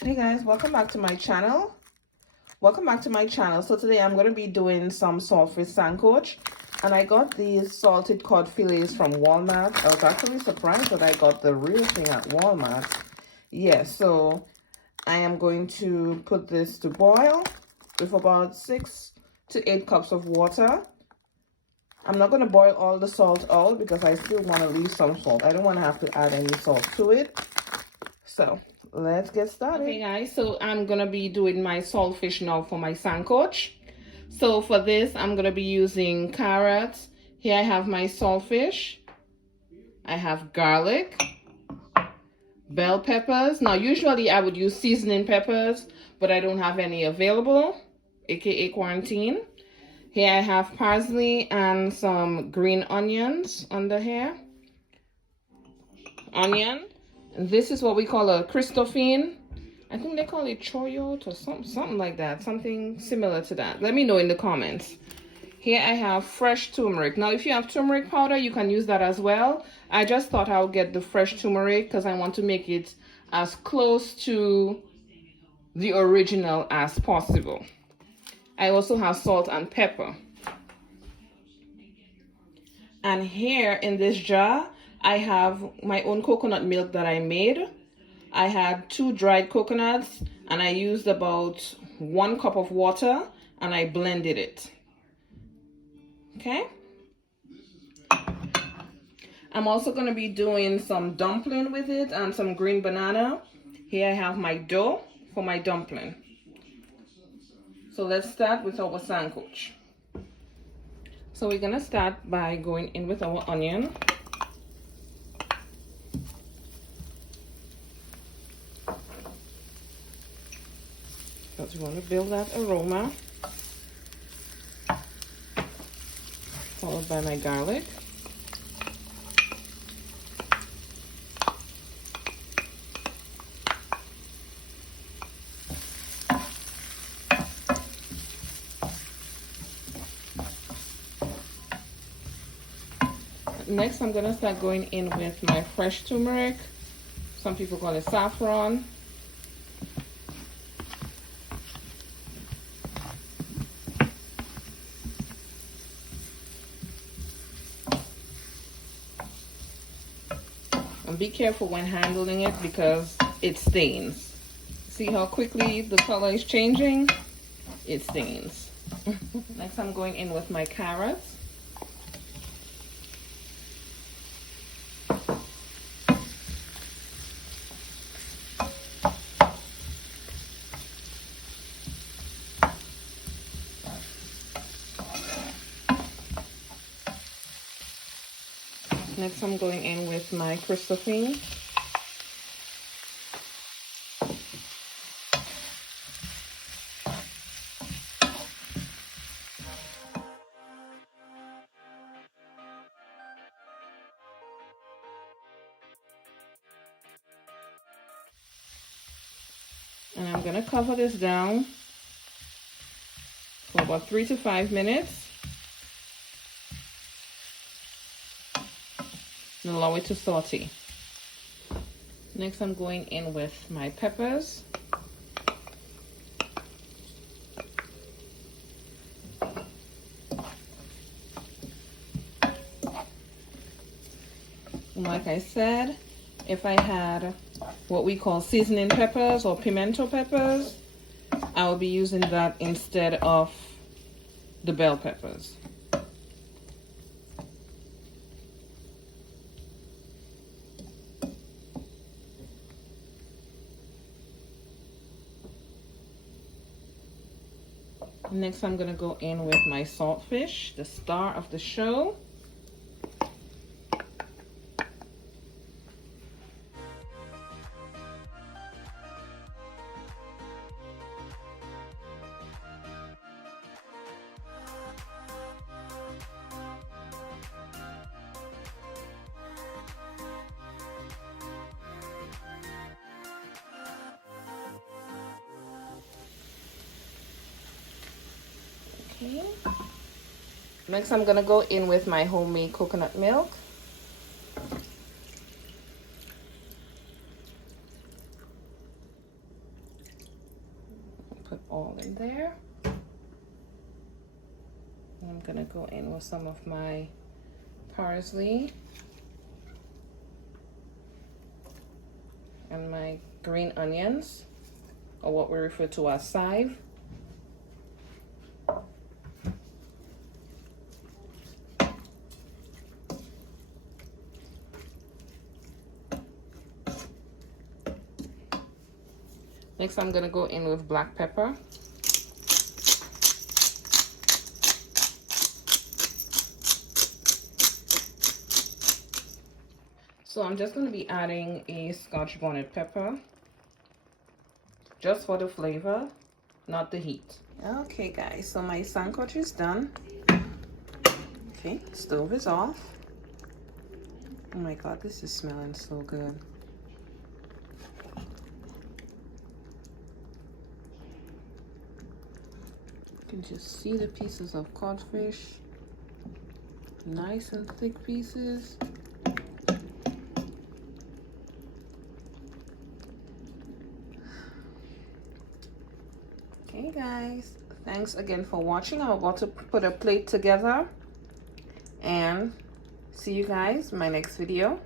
Hey guys, welcome back to my channel. So today I'm going to be doing some saltfish sancoche, and I got these salted cod fillets from Walmart. I was actually surprised that I got the real thing at Walmart. Yes, so I am going to put this to boil with about 6 to 8 cups of water. I'm not going to boil all the salt out because I still want to leave some salt. I don't want to have to add any salt to it. So let's get started. Okay guys, so I'm gonna be doing my saltfish now for my sancoche. So for this I'm gonna be using carrots. Here I have my saltfish. I have garlic, bell peppers. Now usually I would use seasoning peppers, but I don't have any available, aka quarantine. Here I have parsley and some green onions under here. Onion. And this is what we call a Christophene. I think they call it CHOW or something like that. Something similar to that. Let me know in the comments. Here I have fresh turmeric. Now, if you have turmeric powder, you can use that as well. I just thought I'll get the fresh turmeric because I want to make it as close to the original as possible. I also have salt and pepper. And here in this jar, I have my own coconut milk that I made. I had 2 dried coconuts and I used about 1 cup of water and I blended it. Okay. I'm also going to be doing some dumpling with it and some green banana. Here I have my dough for my dumpling. So let's start with our sancoche. So we're going to start by going in with our onion. Because we want to build that aroma. Followed by my garlic. Next, I'm going to start going in with my fresh turmeric. Some people call it saffron. And be careful when handling it because it stains. See how quickly the color is changing? It stains. Next, I'm going in with my carrots. Next, I'm going in with my Christophene. And I'm going to cover this down for about 3 to 5 minutes. And allow it to saute. Next, I'm going in with my peppers. And like I said, if I had what we call seasoning peppers or pimento peppers, I would be using that instead of the bell peppers. Next, I'm going to go in with my saltfish, the star of the show. Okay. Next, I'm gonna go in with my homemade coconut milk. there. And I'm gonna go in with some of my parsley and my green onions, or what we refer to as chive. Next, I'm gonna go in with black pepper. So I'm just gonna be adding a Scotch bonnet pepper, just for the flavor, not the heat. Okay guys, so my sancoche is done. Okay, stove is off. Oh my god, this is smelling so good. You can just see the pieces of codfish, nice and thick pieces. Okay guys, thanks again for watching. I'm about to put a plate together and see you guys in my next video.